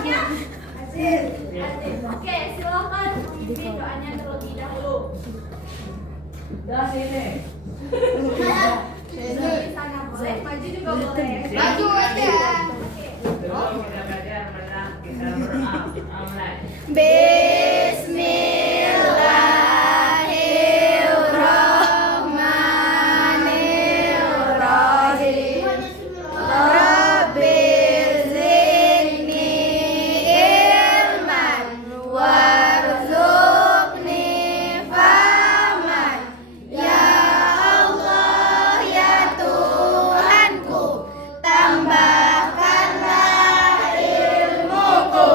semuanya? Azir. Oke, silakan memimpin doanya terlebih dahulu. Dah sini. Di sana boleh, maju juga boleh. Maju aja. Dulu kita belajar menang, kita berdoa. Mulai. Bismillahirrahmanirrahim. Rabbi zidni ilman warzuqni fahman. Ya Allah ya Tuhanku, tambahkanlah ilmuku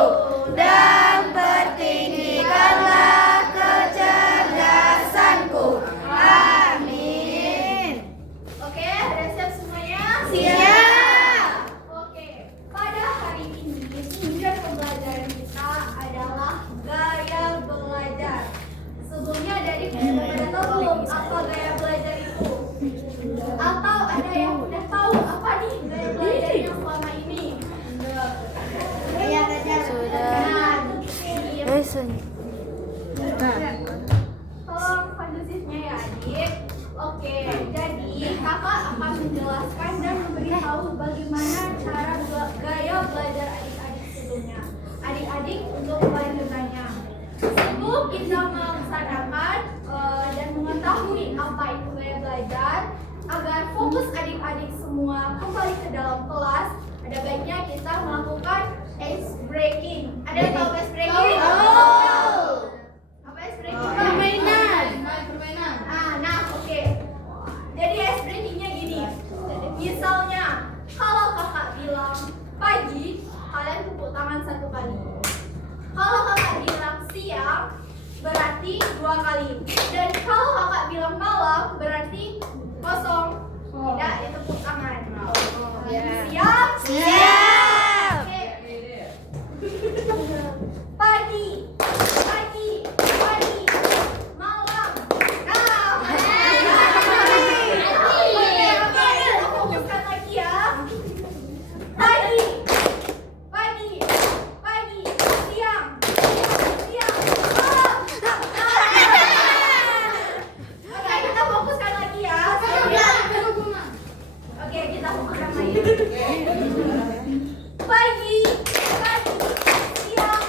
dan pertinggikanlah kecerdasanku. Amin. Oke, udah siap semuanya? Siap. Oke, pada hari ini tujuan pembelajaran kita adalah gaya belajar. Sebelumnya dari pada tahu belum apa gaya belajar itu? Atau ada yang udah tahu apa nih gaya belajar yang selama ini? Gaya belajar sudah. Nah, Lesson. tolong kondusifnya ya adik. Oke, jadi kakak akan menjelaskan dan memberitahu bagaimana cara gaya belajar adik-adik sebelumnya. Adik-adik untuk kelanjutannya. Sebelum kita melaksanakan dan mengetahui apa itu gaya belajar, agar fokus adik-adik semua kembali ke dalam kelas, ada baiknya kita melakukan ice breaking. Ada yang tahu ice breaking? Apa ice breaking? Permainan. Nah, oke. Jadi ice breakingnya gini. Misalnya, kalau kakak bilang pagi, kalian tepuk tangan 1 kali. Kalau kakak bilang siang, berarti 2 kali. Dan kalau kakak bilang malam, berarti kosong. Tidak ditepuk tangan. Siap? Siap. Oke. Pagi, pagi, pagi, malam. Nah, oke, kita fokuskan lagi ya. Pagi, pagi, pagi, siang, siang, malam. Oke, kita fokuskan lagi ya. Oke, kita fokuskan lagi. Pagi, pagi, siang,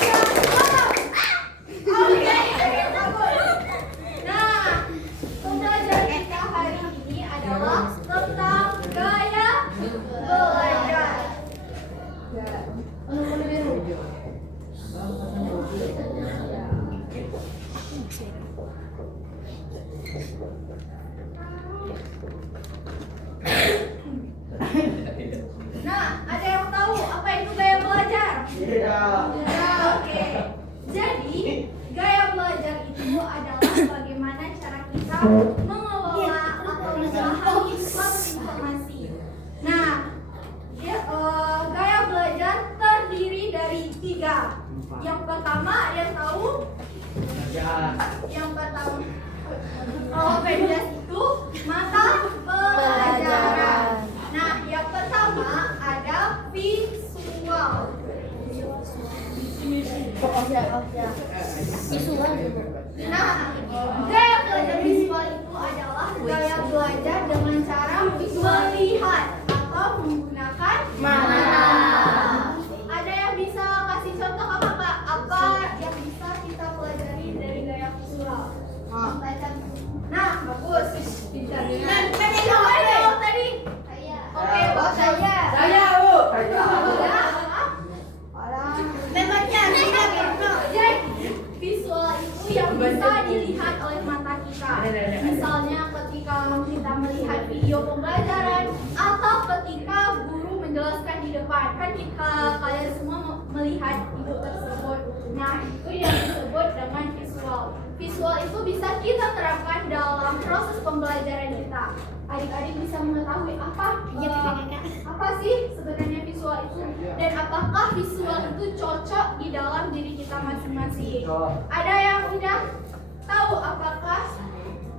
siang, malam. Oke, bagus. Nah, pembelajaran kita hari ini adalah tentang gaya belajar. Nah, ada yang tahu apa itu gaya belajar? Oke. Jadi, gaya belajar itu adalah bagaimana cara kita mengelola atau memahami suatu informasi. Nah, gaya belajar terdiri dari 3. Yang pertama, ada yang tahu? Yang pertama, kalau PBS itu mata pelajaran. Nah, yang pertama ada visual. Nah, gaya belajar visual itu adalah gaya belajar dengan cara melihat atau menggunakan mata. Ada yang bisa kasih contoh kakak? Apa yang bisa kita pelajari dari gaya visual? Nah, bagus. Dan siapa yang jawab tadi? Oke, saya. Jadi, visual itu yang bisa dilihat oleh mata kita. Misalnya ketika kita melihat video pembelajaran atau ketika guru menjelaskan di depan. Kan kalian semua melihat video tersebut. Nah, itu yang disebut dengan visual. Visual itu bisa kita terapkan dalam proses pembelajaran kita. Adik-adik bisa mengetahui apa sih sebenarnya visual itu, dan apakah visual itu cocok di dalam diri kita masing-masing. Ada yang udah tahu apakah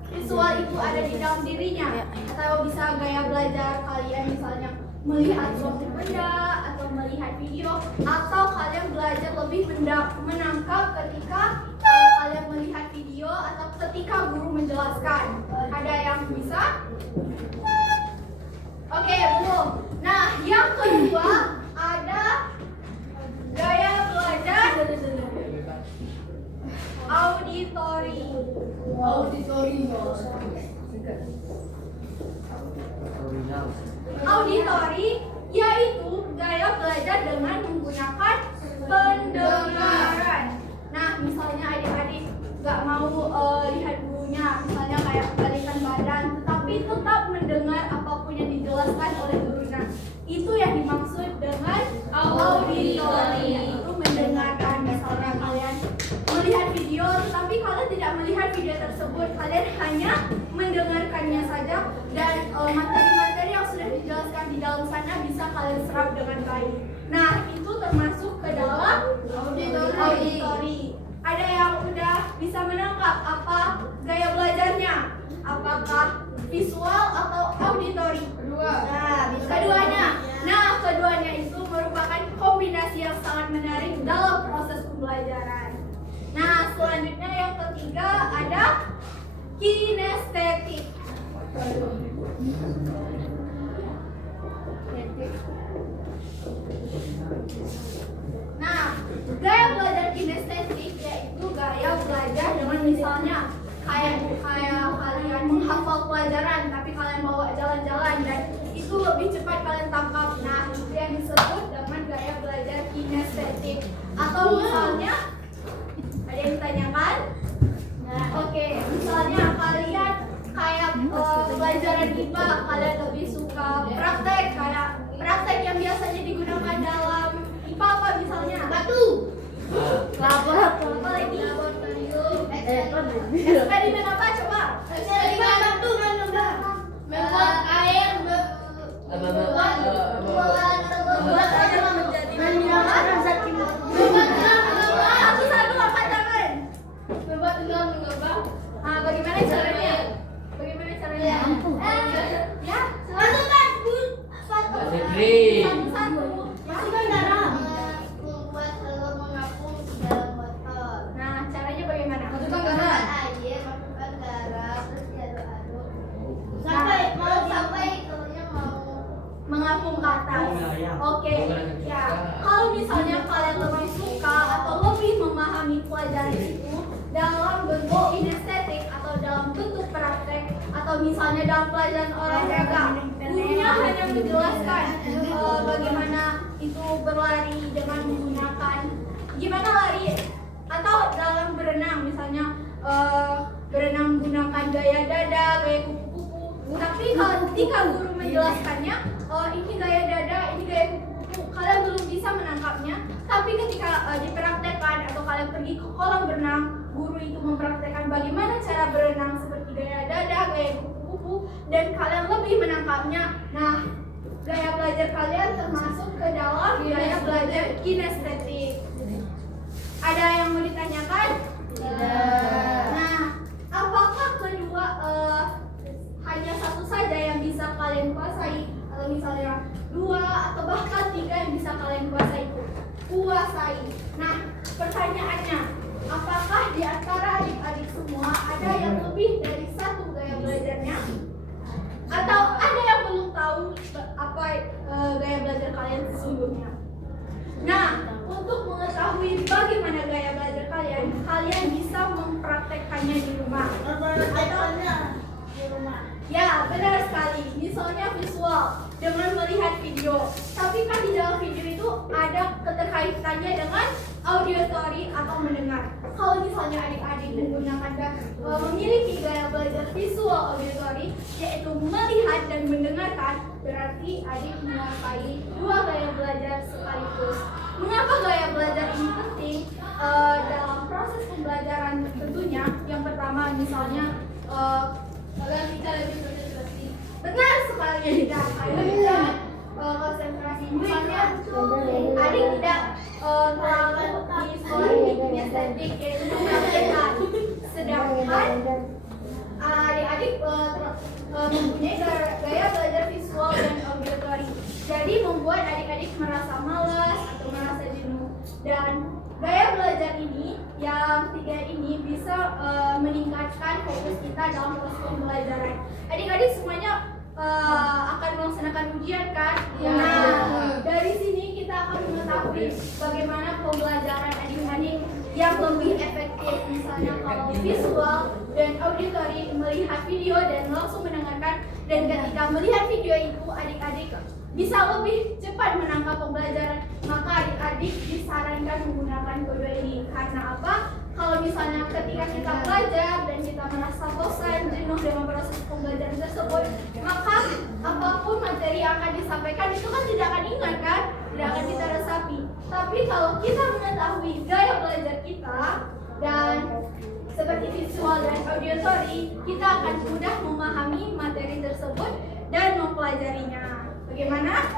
visual itu ada di dalam dirinya, atau bisa gaya belajar kalian misalnya melihat suatu benda atau melihat video, atau lebih menangkap ketika kalian melihat video atau ketika guru menjelaskan. Ada yang bisa? Oke, belum. Nah, yang kedua ada gaya belajar auditori. Auditori yaitu gaya belajar dengan menggunakan pendengaran. Nah, misalnya adik-adik nggak mau lihat gurunya, misalnya kayak balikan badan, tetapi tetap mendengar apapun yang dijelaskan oleh gurunya. Itu yang dimaksud dengan auditori. Itu mendengarkan. Misalnya kalian melihat video, tetapi kalian tidak melihat video tersebut, kalian hanya mendengarkannya saja, dan materi-materi yang sudah dijelaskan di dalam sana bisa kalian serap dengan baik. Nah, itu termasuk ke dalam auditori. Ada yang udah bisa menangkap apa gaya belajarnya? Apakah visual atau auditori? Keduanya. Nah, keduanya itu merupakan kombinasi yang sangat menarik dalam proses pembelajaran. Nah, selanjutnya yang ketiga ada kinestetik. Nah, gaya belajar kinestetik yaitu gaya belajar dengan misalnya kayak kalian menghafal pelajaran tapi kalian bawa jalan-jalan dan itu lebih cepat kalian tangkap. Nah, itu yang disebut dengan gaya belajar kinestetik. Atau misalnya ada yang ditanyakan? Nah, oke, misalnya kalian kayak pelajaran IPA, kalian lebih suka praktek, kayak praktek yang biasanya digunakan dalam IPA apa misalnya? Batu. Apa lagi? Eksperimen apa coba? Eksperimen batu membuat air membuat air menjadi satu-satu angkat tangan. Membuat gelang mengembang. Bagaimana caranya? Ya, satu-satu. Masih kan dalam. Membuat telur mengapung di dalam botol. Nah, caranya bagaimana? Masukkan garam. Air, masukkan garam, terus diaduk-aduk. Sampai telurnya mau mengapung ke atas. Oke. Ya, kalau misalnya kalian lebih suka atau lebih memahami pelajaran itu dalam bentuk kinestetik atau dalam bentuk praktek atau misalnya dalam pelajaran olahraga, gurunya hanya menjelaskan bagaimana itu berlari dengan menggunakan gimana lari, atau dalam berenang misalnya berenang menggunakan gaya dada, gaya kupu-kupu. Tapi kalau ketika guru menjelaskannya, ini gaya dada, ini gaya kupu-kupu, kalian belum bisa menangkapnya. Tapi ketika dipraktekkan atau kalian pergi ke kolam berenang, guru itu mempraktekkan bagaimana cara berenang seperti gaya dada, gaya kupu-kupu, dan kalian lebih menangkapnya. Nah, gaya belajar kalian termasuk ke dalam gaya belajar kinestetik. Ada yang mau ditanyakan? Nah, apakah kedua hanya satu saja yang bisa kalian kuasai, atau misalnya dua atau bahkan tiga yang bisa kalian kuasai? Nah, pertanyaannya, apakah di antara adik-adik semua ada yang lebih dari satu gaya belajarnya? Atau ada yang belum tahu apa gaya belajar kalian sesungguhnya? Nah, untuk mengetahui bagaimana gaya belajar kalian, kalian bisa mempraktekkannya di rumah. Ya, benar sekali. Misalnya visual dengan melihat video. Tapi kan di dalam video itu ada keterkaitannya dengan auditori atau mendengar. Kalau misalnya adik-adik memiliki gaya belajar visual auditori, yaitu melihat dan mendengarkan, berarti adik menguasai dua gaya belajar sekaligus. Mengapa gaya belajar ini penting dalam proses pembelajaran? Tentunya yang pertama misalnya kalian bisa lebih konsentrasi. Benar sekali tidak. Kalian bisa konsentrasi. Misalnya adik tidak terlalu di sekolah di kinestetik yaitu mempraktekkan. Sedangkan adik-adik mempunyai gaya belajar visual dan auditori. Jadi membuat adik-adik merasa malas atau merasa jenuh. Dan dalam proses pembelajaran. Adik-adik semuanya akan melaksanakan ujian kan? Ya. Nah, dari sini kita akan mengetahui bagaimana pembelajaran adik-adik yang lebih efektif. Misalnya kalau visual dan auditory, melihat video dan langsung mendengarkan. Dan ketika melihat video itu, adik-adik bisa lebih cepat menangkap pembelajaran. Maka adik-adik disarankan menggunakan kedua ini. Karena apa? Kalau misalnya ketika kita belajar dan kita merasa bosan, jenuh dengan proses pembelajaran tersebut, maka apapun materi yang akan disampaikan itu kan tidak akan ingat kan? Tidak akan kita resapi. Tapi kalau kita mengetahui gaya belajar kita dan seperti visual dan auditory, kita akan mudah memahami materi tersebut dan mempelajarinya. Bagaimana?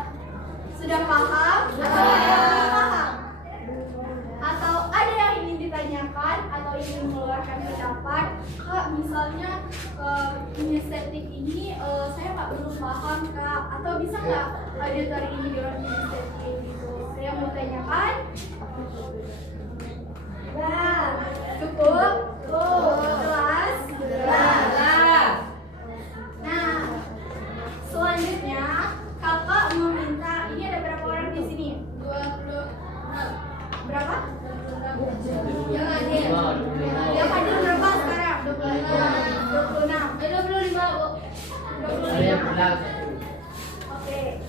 Sudah paham? Paham? Atau ada yang ingin ditanyakan atau ingin mengeluarkan pendapat? Kak, misalnya kinestetik ini saya nggak belum paham Kak, atau bisa nggak auditory ini diurut kinestetik gitu? Saya mau tanyakan. Nah, cukup? Jelas? Jelas. Nah, selanjutnya kakak meminta, ini ada berapa orang di sini? 26. Berapa? Yang hadir. Yang hadir berapa sekarang? 26. 25. 25. Oke.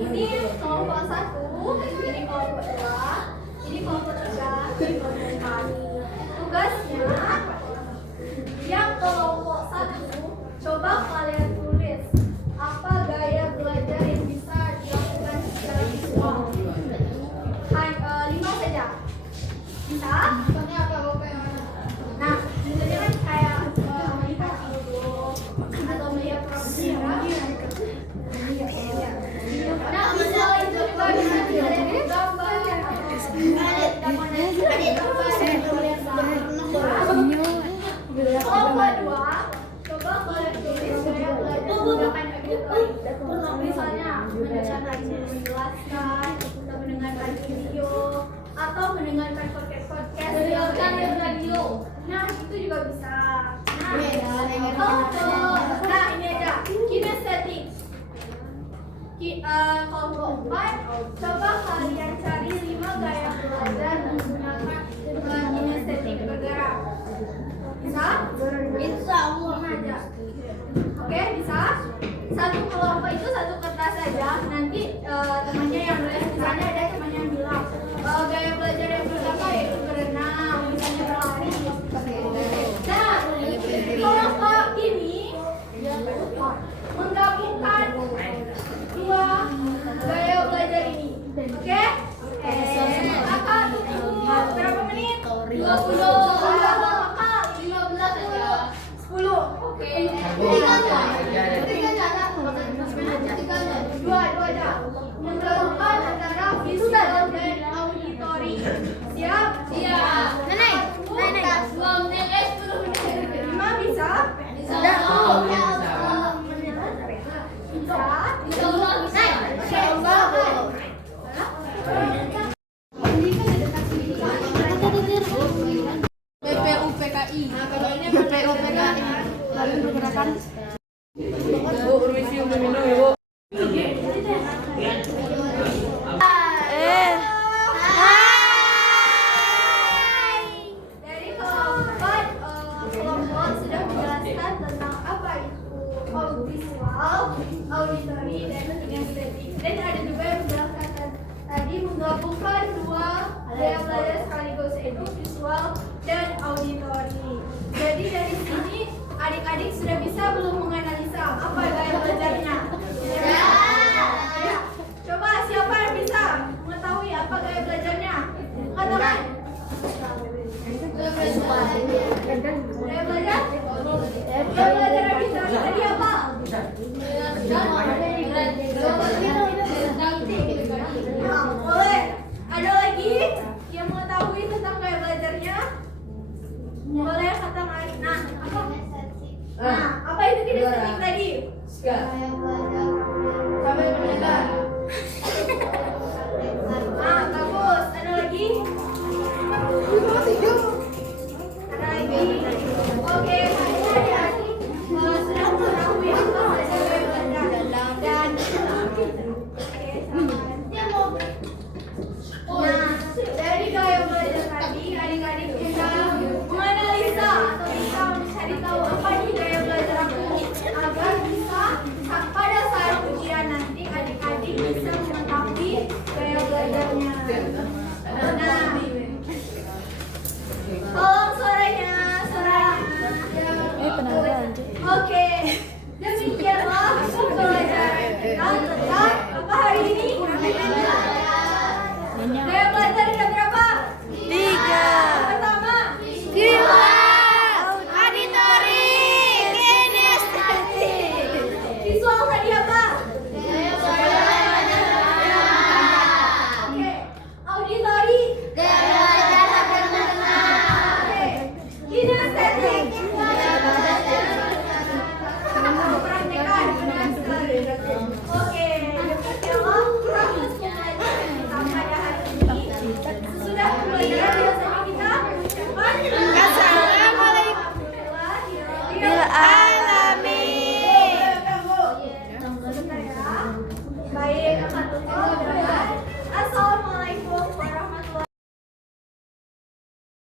Ini kelompok 1, ini kelompok 2, ini kelompok 3, ini kelompok 4. Tugasnya yang kelompok 1, coba kalian tulis apa gaya belajar yang bisa dilakukan secara visual. 5 saja. Bisa? Contohnya apa? Nah, misalnya kan kayak melihat video atau melihat program. Nah, bisa itu juga bisa dilihat gambar atau kelompok 2, coba kalian tulis gaya belajar menggunakan auditory. Misalnya mendengarkan menjelaskan, atau mendengarkan video, atau mendengarkan podcast mendengarkan radio. Nah, itu juga bisa. Nah, ini ada kinestetik. Kelompok 4, coba kalian cari 5 gaya belajar menggunakan kinestetik bergerak. Bisa? Bisa, aja. Oke, bisa? Satu kelompok itu satu kertas saja. Nanti temannya yang nulis, misalnya ada temannya yang bilang gaya belajar yang pertama yaitu berenang, misalnya berlari. Nah, kelompok ini menggabungkan 2 gaya belajar ini. Oke? Kakak tunggu berapa menit? 20. Maka 15 saja. 10. Oke. Dua aja. Menggabungkan antara visual dan auditory. Siap? Siap. Nenek. 10 menit. 5 bisa? Bisa. BPUPKI. BPUPKI. Lalu pergerakan. Bu, permisi untuk minum ya, Bu. Dari kelompok sudah menjelaskan tentang apa itu visual, auditory, dan kinestetik. Dan ada juga yang menjelaskan tadi menggabungkan 2 gaya belajar sekaligus, yaitu visual dan auditory. Jadi dari sini adik-adik sudah